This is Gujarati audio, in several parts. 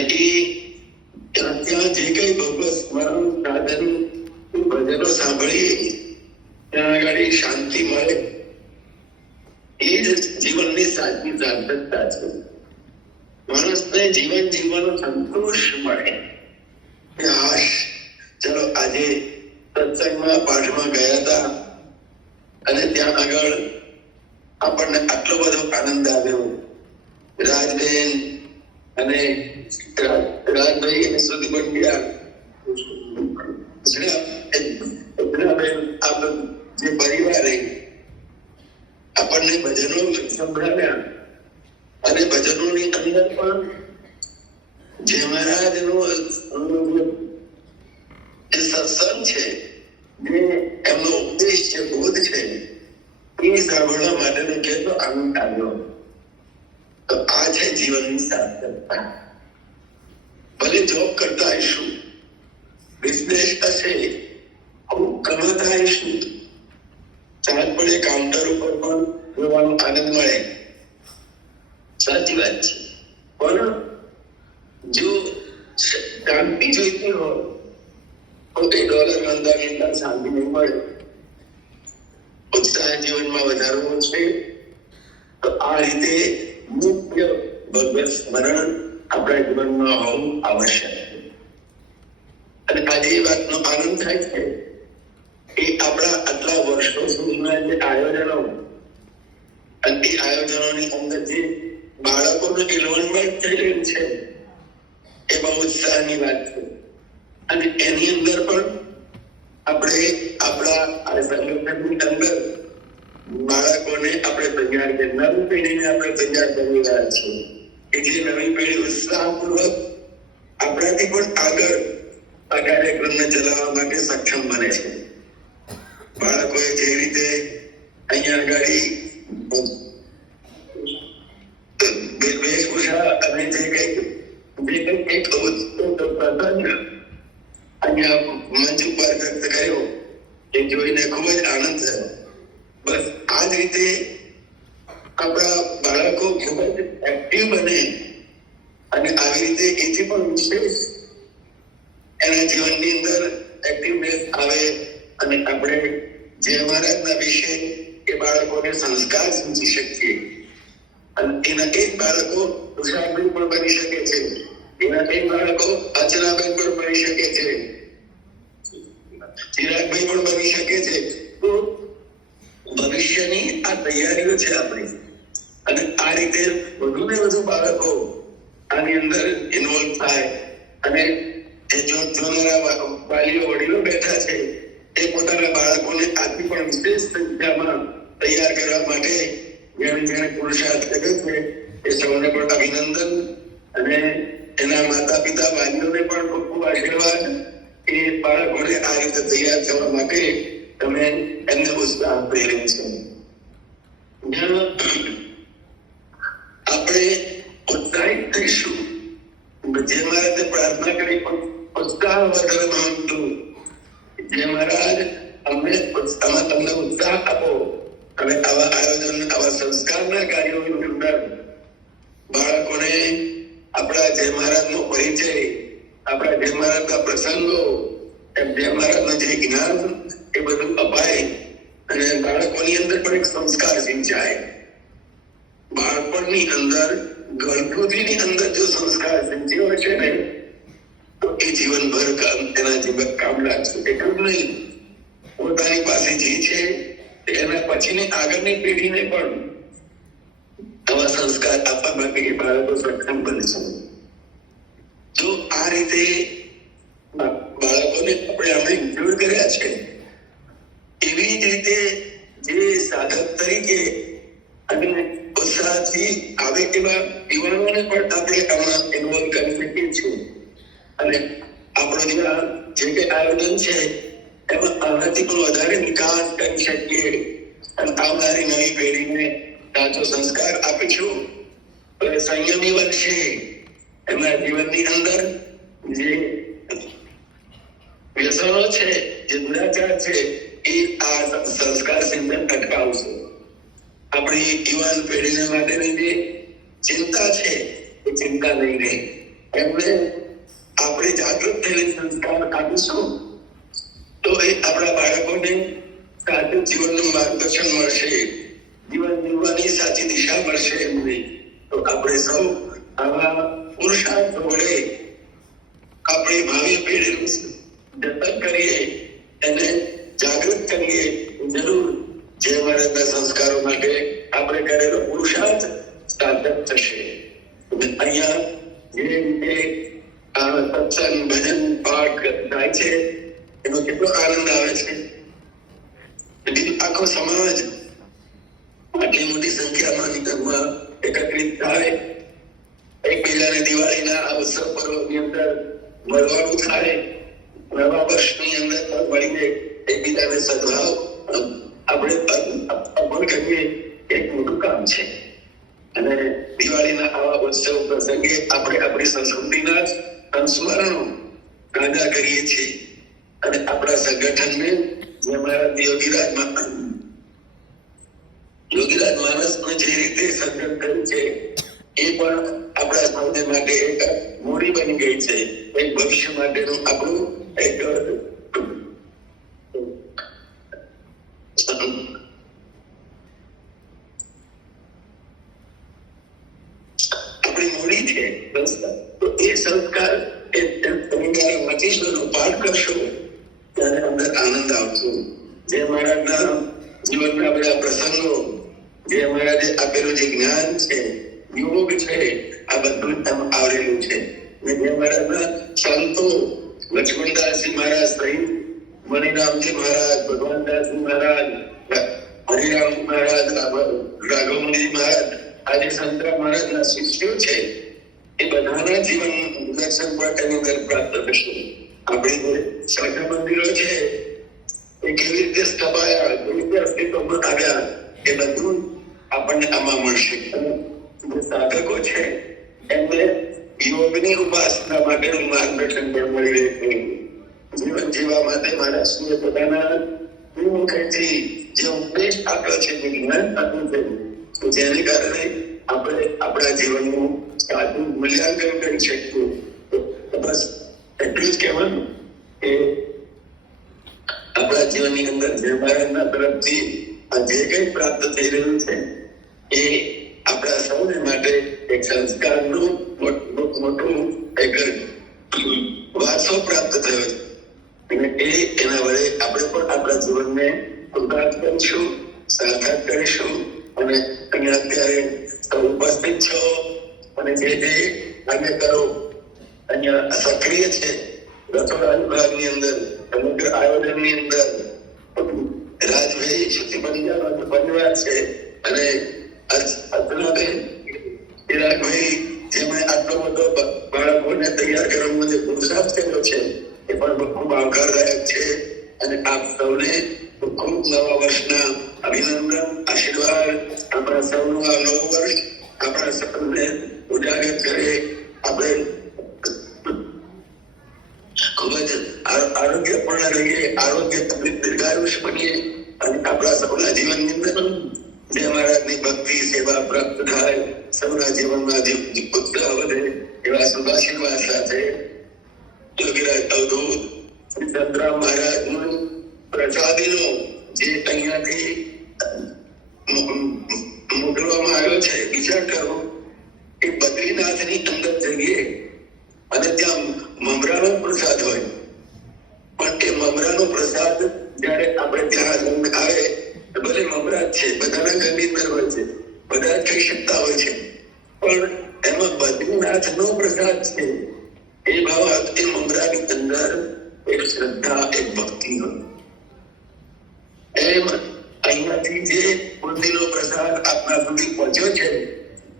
અને એ ત્યાં જે કઈ ભગવત સ્મરણ સાધન ભજનો સાંભળીએ ત્યાં આગળ શાંતિ મળે. એ જ જીવનની સાચી સાર્થકતા છે. માણસને જીવન જીવવાનો સંતોષ મળે. ચલો આજે સત્સંગમાં પાઠમાં ગયા હતા અને ત્યાં આગળ આપણને આટલો બધો આનંદ આવ્યો. રાજબેન અને રાજભાઈ અને સુધી પણ ગયા. જે પરિવારે આપણને ભજનો સંભળાવ્યા અને ભજનોની અંદર પણ જે મહારાજનો જે સત્સંગ છે, જે એમનો ઉપદેશ છે, બોધ છે, એ સાંભળવા માટેનો કેટલો આનંદ આવ્યો. તો આ છે જીવનની સાર્થકતા. ભલે જોબ કરતા આવીશું, બિઝનેસ હશે, ખૂબ કમાતા આવીશું, ચાલ પડે કાઉન્ટર ઉપર પણ જોવાનો આનંદ મળે. સાચી વાત છે. પણ જો શાંતિ જોઈતી હોય તો એ ડોલર મંદાવી શાંતિ નહીં મળે. ઉત્સાહ જીવનમાં વધારવો છે તો આ રીતે મુખ્ય ભગવત સ્મરણ આપણા જીવનમાં હોવું આવશ્યક છે. અને આજે એ વાતનો આનંદ થાય છે કે આપણા આટલા વર્ષો સુધીના જે આયોજનો અને એ આયોજનોની અંદર જે બાળકોનું ઇન્વોલ્વમેન્ટ થઈ રહ્યું છે એ બહુ ઉત્સાહની વાત છે. અને એની અંદર પણ આપણે આપણા આ સંગઠનની અંદર બાળકોને આપણે તૈયાર કરી, નવી પેઢીને આપણે તૈયાર કરી રહ્યા છીએ કે જે નવી પેઢી ઉત્સાહપૂર્વક આપણાથી પણ આગળ આ કાર્યક્રમને ચલાવવા માટે સક્ષમ બને છે. બાળકોએ જે રીતે અહીંયા આગળ વેશભૂષા અને જે કઈ અહીંયા મંચ ઉપર વ્યક્ત કર્યો એ જોઈને ખૂબ જ આનંદ થયો. બસ આ જ રીતે આપણા બાળકો ખૂબ જ એક્ટિવ બને અને આવી રીતે એથી પણ વિશેષ એના જીવનની અંદર એક્ટિવનેસ આવે અને આપણે જે મહારાજના વિશે એ બાળકોને સંસ્કાર સમજી શકીએ. અને એના એક બાળકો તુષારભાઈ પણ બની શકે છે, એના એક બાળકો અર્ચનાબેન પણ બની શકે છે, ચિરાગભાઈ પણ બની શકે છે. તો ભવિષ્યની આ તૈયારીઓ છે આપણી. અને આ રીતે વધુ ને વધુ બાળકો આની અંદર ઇન્વોલ્વ થાય અને જે જોનારા વાલીઓ વડીલો બેઠા છે એ પોતાના બાળકોને આથી પણ વિશેષ સંખ્યામાં તૈયાર કરવા માટે જેને પુરુષાર્થ કર્યો છે એ સૌને પણ અભિનંદન. અને એના માતા પિતા વાલીઓને પણ ખૂબ ખૂબ આશીર્વાદ કે બાળકોને આ રીતે તૈયાર થવા માટે તમે એમને ઉત્સાહ પ્રેરે છે. આપણે ઉત્સાહિત થઈશું. જે મહારાજે પ્રાર્થના કરી ઉત્સાહ વધારે માંગતું, જે મહારાજ અમને ઉત્સાહ આપો. હવે આવા આયોજન, આવા સંસ્કારના કાર્યોની અંદર બાળકોને આપણા જય મહારાજનો પરિચય, આપણા જય મહારાજના પ્રસંગો, જય મહારાજનું જે જ્ઞાન એ બધું અપાય અને બાળકોની અંદર પણ એક સંસ્કાર સિંચાય. બાળપણની અંદર ગળથૂથીની અંદર જો સંસ્કાર સિંચ્યો હશે ને તો એ જીવનભર એના જીવન કામ લાગશે. એટલું જ નહીં, પોતાની પાસે જે છે એના પછીની આગળની પેઢીને પણ આવા સંસ્કાર આપવા માટે એ બાળકો સક્ષમ બનશે. જો આ રીતે બાળકોને આપણે આમણે ઇન્ક્લુડ કર્યા છે, એવી જ રીતે જે સાધક તરીકે અને ઉત્સાહથી આવે એવા યુવાનોને પણ આપણે આમાં ઇન્વોલ્વ કરી શકીએ છીએ. અને આપણો જે કઈ આયોજન છે એમાં આનાથી પણ વધારે વિકાસ કરી શકીએ અને આવનારી નવી પેઢીને સાચો સંસ્કાર આપીશું. સંયમી બનશે, એમના જીવનની અંદર જે વ્યસનો છે, જે દુરાચાર છે એ આ સંસ્કાર સિંચન અટકાવશે. આપણી યુવાન પેઢીને માટેની જે ચિંતા છે એ ચિંતા નહીં રહે. એમને આપણે જાગૃત થઈને સંસ્કાર આપીશું તો એ આપણા બાળકોને સાચું જીવનનું માર્ગદર્શન મળશે, જીવન જીવવાની સાચી દિશા મળશે એમને. તો આપણે સૌ આવા પુરુષાર્થ વડે આપણી ભાવિ પેઢીનું જતન કરીએ, એને જાગૃત કરીએ. જરૂર જે મહારાજના સંસ્કારો માટે આપણે કરેલો પુરુષાર્થ સાર્થક થશે. અહીંયા જે રીતે આ સત્સંગ ભજન પાઠ થાય છે એનો કેટલો આનંદ આવે છે. આખો સમાજ આટલી મોટી સંખ્યામાં નિગમમાં એકત્રિત થાય, એકબીજાને દિવાળીના અવસર પર્વની અંદર મળવાનું થાય, નવા વર્ષની અંદર મળીને એકબીજાને સદભાવ આપણે અમલ કરીએ, એક મોટું કામ છે. અને દિવાળીના આવા ઉત્સવ પ્રસંગે આપણે આપણી સંસ્કૃતિના સંસ્મરણો ગાંડા કરીએ છીએ. અને આપણા સંગઠનને જે અમારા યોગીરાજ માનસને જે રીતે સર્જન કર્યું છે એ પણ આપણા સૌને માટે એક મૂડી બની ગઈ છે. એક ભવિષ્ય માટેનું આપણું એક આપણી મૂડી છે. તો એ સંસ્કાર મચીશ્વરનો પાઠ કરશો ત્યારે અમને આનંદ આવશે. જે મહારાજના જીવનના બધા પ્રસંગો, જે મહારાજે આપેલું જે જ્ઞાન છે, યોગ છે, આ બધું આવરેલું છે. જે મહારાજના સંતો લક્ષ્મણદાસજી મહારાજ સહિત મણિરામજી મહારાજ, ભગવાનદાસજી મહારાજ, હરિરામજી મહારાજ, રાઘવમુનિજી મહારાજ, આજે સંતરામ મહારાજના શિષ્યો છે, એ બધાના જીવન દર્શન પણ એની અંદર પ્રાપ્ત થશે. આપણી શાખા મંદિરો છે એ કેવી રીતે સ્થપાયા, કેવી રીતે અસ્તિત્વમાં આવ્યા, એ બધું આપણને આમાં મળશે. જે સાધકો છે એમને યોગની ઉપાસના માટેનું માર્ગદર્શન પણ મળી રહેશે. જીવન જીવવા માટે મહારાજશ્રીએ પોતાના મુખેથી જે ઉપદેશ આપ્યો છે, જે જ્ઞાન આપ્યું છે, જેને કારણે આપણે આપણા જીવનનું સાચું મૂલ્યાંકન કરી શકીએ. બસ એટલું જ કહેવાનું કે આપણા જીવનની અંદર જે મહારાજના તરફથી આ જે કંઈ પ્રાપ્ત થઈ રહ્યું છે એ આપણા સૌને માટે એક સંસ્કારનું મોટું એક વારસો પ્રાપ્ત થયો છે. અને એના વડે આપણે પણ આપણા જીવનને કૃતાર્થ કરીશું, સાર્થક કરીશું. અને અહીંયા અત્યારે ઉપસ્થિત છો અને જે આજે કરો અહીંયા સક્રિય છે, રસોડા વિભાગની અંદર, સમગ્ર આયોજનની અંદર રાજભાઈ સુધી પરિવાર છે. અને અર્ચનાબેન, ચિરાગભાઈ, જેમણે આટલો બધો બાળકોને તૈયાર કરવામાં જે પુરુષાર્થ કર્યો છે એ પણ ખૂબ આવકારદાયક છે. અને આપ સૌને ખૂબ નવા વર્ષના અભિનંદન, આશીર્વાદ. આપણા સૌનું આ નવું વર્ષ આપણા સૌને ઉજાગર કરે. આપણે ખૂબ જ આરોગ્યપૂર્ણ રહીએ, આરોગ્ય દીર્ઘાયુષ બનીએ અને આપણા સૌના જીવનની અંદર જે મહારાજની ભક્તિ સેવા પ્રાપ્ત થાય, સૌના જીવનમાં ઉત્સાહ વધે એવા શુભાશીર્વાદ સાથે યોગીરાજ અવધૂત શ્રી ચંદ્રા મહારાજનું પ્રસાદીનો જે અહીંયાથી મોકલવામાં આવ્યો છે, વિચાર કરો કે બદ્રીનાથની અંદર જઈએ અને ત્યાં મમરાનો પ્રસાદ હોય, પણ એ મમરાનો પ્રસાદ જયારે આપણે ત્યાં આવે, ભલે મમરા છે, બધાના ઘરની અંદર હોય છે, બધા થઈ શકતા હોય છે, પણ એમાં બદ્રીનાથનો પ્રસાદ છે. એ ભાવ એ મમરાની અંદર એક શ્રદ્ધા, એક ભક્તિ હોય. એમ અહીંયાથી જે બુદ્ધિનો પ્રસાદ આપણા સુધી પહોંચ્યો છે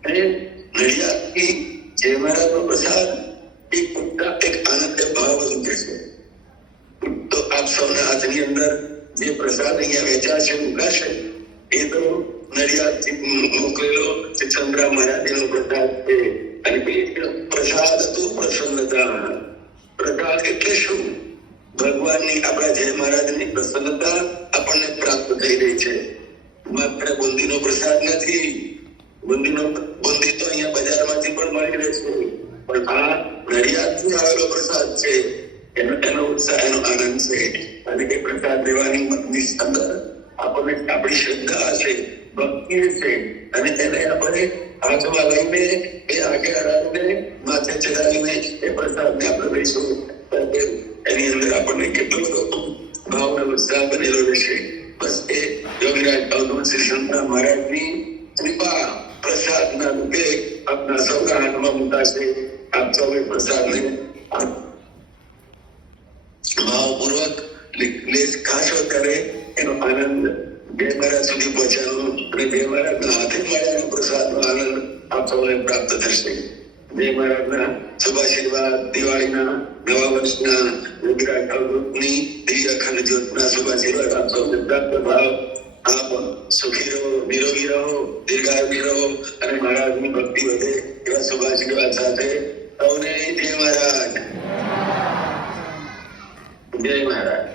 અને નડિયાદથી જે મહારાજનો પ્રસાદ એક આનંદ ભાવ વધુ છે. તો આપ સૌના હાથની અંદર જે પ્રસાદ અહીંયા વેચાશે, મુકાશે, એ તો નડિયાદથી મોકલેલો ચંદ્રા મહારાજનો પ્રસાદ છે. અને પ્રસાદ હતું પ્રસન્નતા. પ્રસાદ એટલે શું? ભગવાનની, આપણા જય મહારાજની પ્રસન્નતા આપણને પ્રાપ્ત થઈ રહી છે. માત્ર બુંદીનો પ્રસાદ નથી. બુંદી તો અહીંયા બજારમાંથી પણ મળી રહેશે, પણ આ મહારાજથી આવેલો પ્રસાદ છે, એનો ઉત્સાહ, એનો આનંદ છે. અને એ પ્રસાદ લેવાની મનની અંદર આપણને આપણી શ્રદ્ધા છે, ભક્તિ છે, અને એને આપણે હાથમાં લઈને એ આગે અડાડીને માથે ચડાવીને એ પ્રસાદને આપણે લઈશું. એની અંદર આપણને કેટલો બધો ભાવ અને ઉત્સાહ બનેલો રહેશે. બસ એ યોગીરાજ ભગવાન શ્રી શંકર મહારાજની કૃપા પ્રસાદના રૂપે આપના સૌના હાથમાં મુકાશે. આપ સૌએ પ્રસાદને ભાવપૂર્વક ખાશો ત્યારે એનો આનંદ બે મહારાજ સુધી પહોંચવાનો અને બે મહારાજના હાથે મળ્યાનો પ્રસાદનો આનંદ આપ સૌને પ્રાપ્ત થશે. બે મહારાજના શુભાશીર્વાદ, દિવાળીના, નવા વર્ષના, યોગીરાજ અવધૂતની દિવ્ય અખંડ જ્યોતના શુભાશીર્વાદ આપ સૌને પ્રાપ્ત ભાવ. આપ સુખી રહો, નિરોગી રહો, દીર્ઘાયુની રહો અને મહારાજની ભક્તિ વધે એવા શુભાશીર્વાદ સાથે સૌને જય મહારાજ. જય મહારાજ.